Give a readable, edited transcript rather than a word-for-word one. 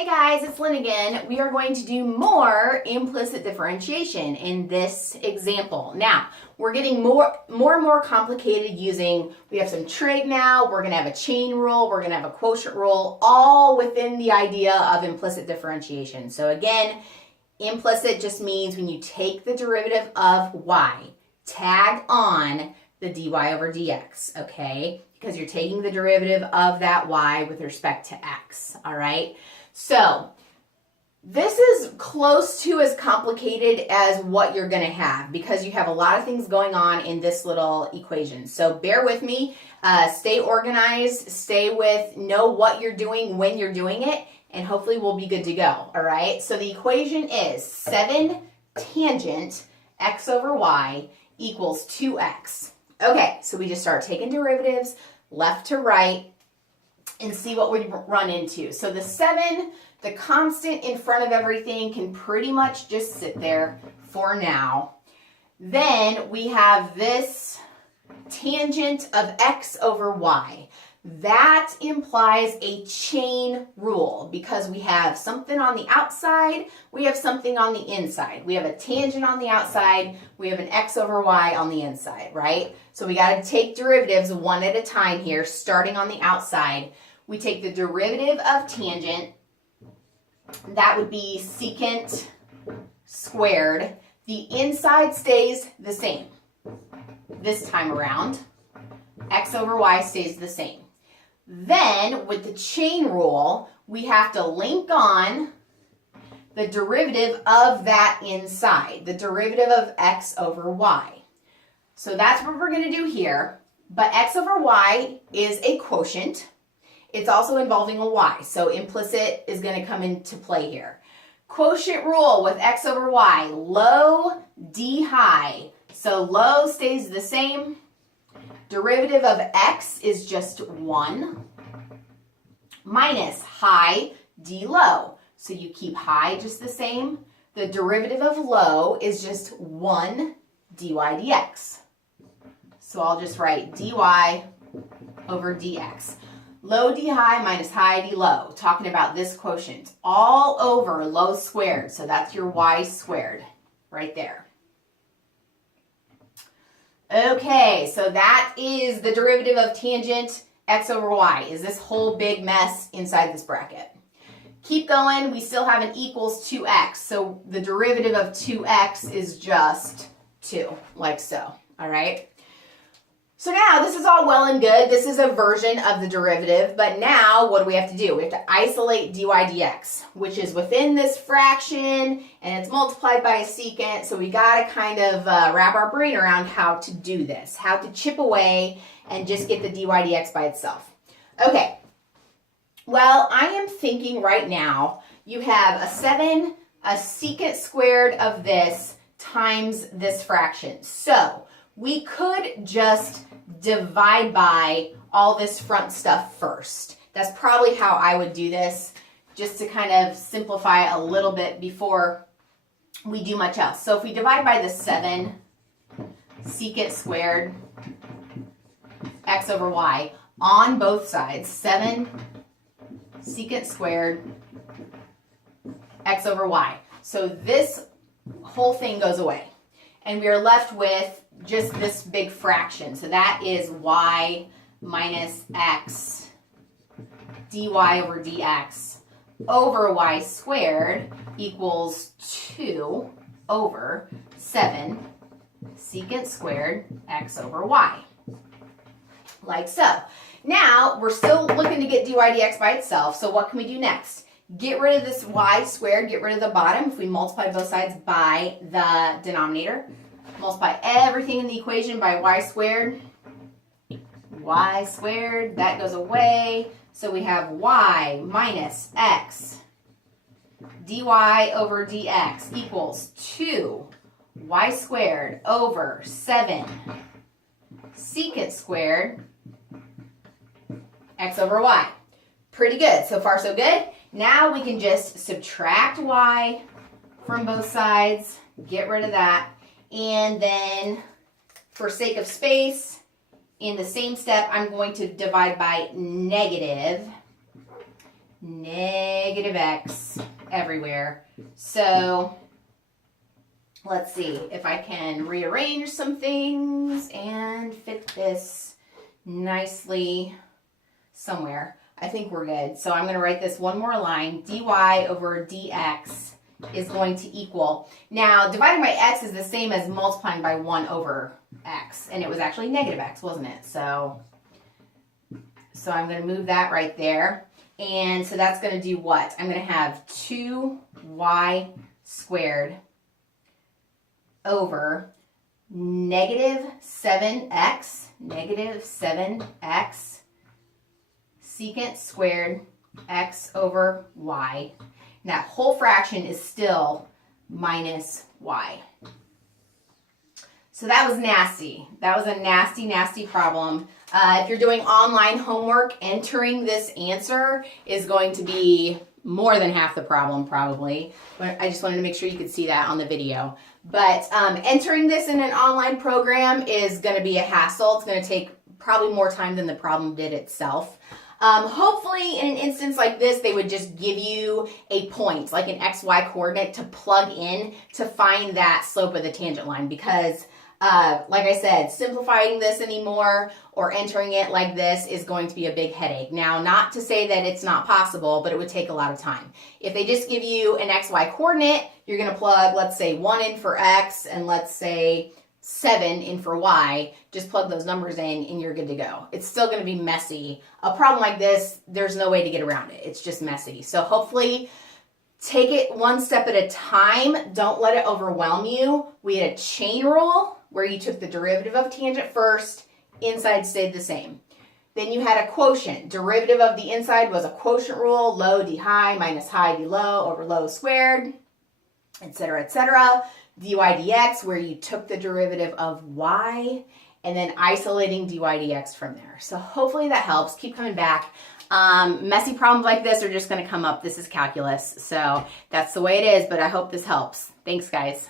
Hey guys, it's Lynn again. We are going to do more implicit differentiation in this example. Now, we're getting more and more complicated we have some trig now, we're going to have a chain rule, we're going to have a quotient rule, all within the idea of implicit differentiation. So again, implicit just means when you take the derivative of y, tag on the dy over dx, okay? Because you're taking the derivative of that y with respect to x, all right? So this is close to as complicated as what you're going to have because you have a lot of things going on in this little equation. So bear with me, stay organized, know what you're doing when you're doing it, and hopefully we'll be good to go, all right? So the equation is 7 tangent x over y equals 2x. Okay, so we just start taking derivatives left to right and see what we run into. So the 7, the constant in front of everything, can pretty much just sit there for now. Then we have this tangent of x over y. That implies a chain rule because we have something on the outside, we have something on the inside. We have a tangent on the outside, we have an x over y on the inside, right? So we got to take derivatives one at a time here, starting on the outside. We take the derivative of tangent, that would be secant squared. The inside stays the same this time around. X over y stays the same. Then, with the chain rule, we have to link on the derivative of that inside, the derivative of x over y. So that's what we're going to do here. But x over y is a quotient. It's also involving a y, so implicit is going to come into play here. Quotient rule with x over y, low, d high. So low stays the same. Derivative of x is just 1 minus high, d low. So you keep high just the same. The derivative of low is just 1 dy dx. So I'll just write dy over dx. Low d high minus high d low. Talking about this quotient. All over low squared. So that's your y squared right there. Okay, so that is the derivative of tangent x over y, is this whole big mess inside this bracket. Keep going, we still have an equals 2x, so the derivative of 2x is just 2, like so, all right? So now, this is all well and good. This is a version of the derivative, but now what do we have to do? We have to isolate dy dx, which is within this fraction, and it's multiplied by a secant, so we got to kind of wrap our brain around how to do this, how to chip away and just get the dy dx by itself. Okay, well, I am thinking right now, you have a 7, a secant squared of this times this fraction. So we could just divide by all this front stuff first. That's probably how I would do this, just to kind of simplify it a little bit before we do much else. So if we divide by the 7 secant squared x over y on both sides, 7 secant squared x over y. So this whole thing goes away. And we are left with just this big fraction. So that is y minus x dy over dx over y squared equals 2 over 7 secant squared x over y. Like so. Now, we're still looking to get dy dx by itself, so what can we do next? Get rid of this y squared, get rid of the bottom. If we multiply both sides by the denominator, multiply everything in the equation by y squared, that goes away. So we have y minus x dy over dx equals 2 y squared over 7 secant squared x over y. Pretty good. So far, so good. Now we can just subtract y from both sides, get rid of that, and then for sake of space, in the same step, I'm going to divide by negative negative x everywhere. So let's see if I can rearrange some things and fit this nicely somewhere. I think we're good. So I'm going to write this one more line. dy over dx is going to equal. Now, dividing by x is the same as multiplying by 1 over x. And it was actually negative x, wasn't it? So I'm going to move that right there. And so that's going to do what? I'm going to have 2y squared over negative 7x secant squared x over y. And that whole fraction is still minus y. So that was nasty. That was a nasty, nasty problem. If you're doing online homework, entering this answer is going to be more than half the problem probably. But I just wanted to make sure you could see that on the video. But entering this in an online program is going to be a hassle. It's going to take probably more time than the problem did itself. Hopefully in an instance like this, they would just give you a point, like an XY coordinate to plug in to find that slope of the tangent line because like I said, simplifying this anymore or entering it like this is going to be a big headache. Now, not to say that it's not possible, but it would take a lot of time. If they just give you an XY coordinate, you're going to plug, let's say 1 in for X and let's say 7 in for Y. Just plug those numbers in and you're good to go. It's still going to be messy. A problem like this, there's no way to get around it. It's just messy. So hopefully take it one step at a time. Don't let it overwhelm you. We had a chain rule where you took the derivative of tangent first, inside stayed the same. Then you had a quotient. Derivative of the inside was a quotient rule, low d high minus high d low over low squared, etc., etc. dy dx, where you took the derivative of y, and then isolating dy dx from there. So hopefully that helps. Keep coming back. Messy problems like this are just going to come up. This is calculus, so that's the way it is, but I hope this helps. Thanks, guys.